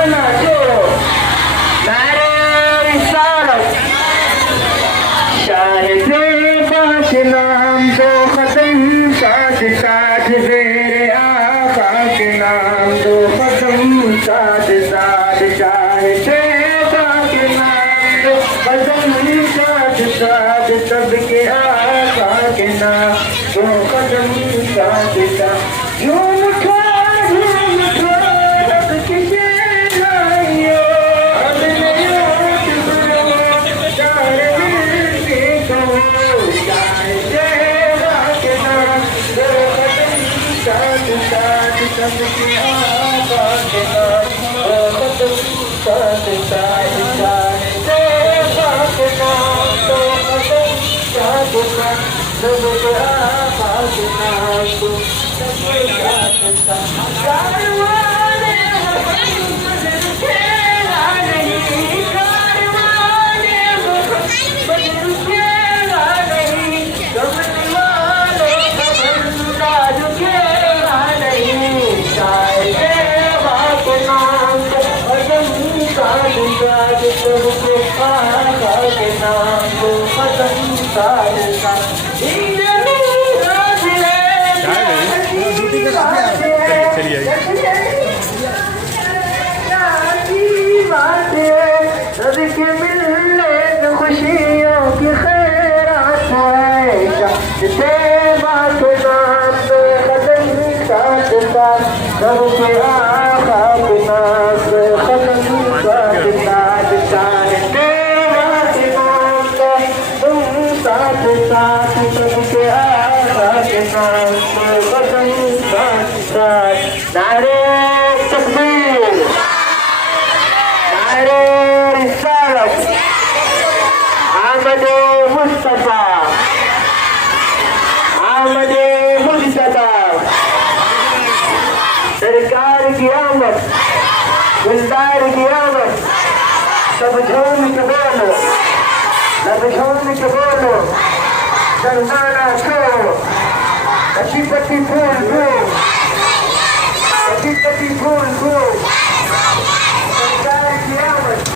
जमाना जो नारे रिसालत शाहिद पाक नाम दो खत्म साथ साथ मेरे आका के नाम दो खत्म साथ साथ शाहिद पाक नाम दो खत्म साथ साथ सबके आका के नाम दो खत्म साथ साथ झूम खा रब किसे लाइयो अब नया चार मिलते कहो शायद के नाम दो कदम साथ साथ सबके आका के नाम दो कदम साथ साथ शायद के नाम दो कदम साथ साथ सबके आका के नाम दो के मिलने खुशियों की खैरात है सेवा के नाम पे कदम साथ साथ सबके आका के नाम पे कदम साथ साथ चाहे सेवा के नाम पे तुम साथ साथ सबके आका के नाम पे कदम साथ साथ नारे तकबीर नारे रिसालत आमद मुस्तफा आमद मुस्तफा सरकार की आमद गुलदार की आमद सब झूम के बोलो सब झूम के बोलो सरदाना छो पति पति फूल फूल पति पति फूल फूल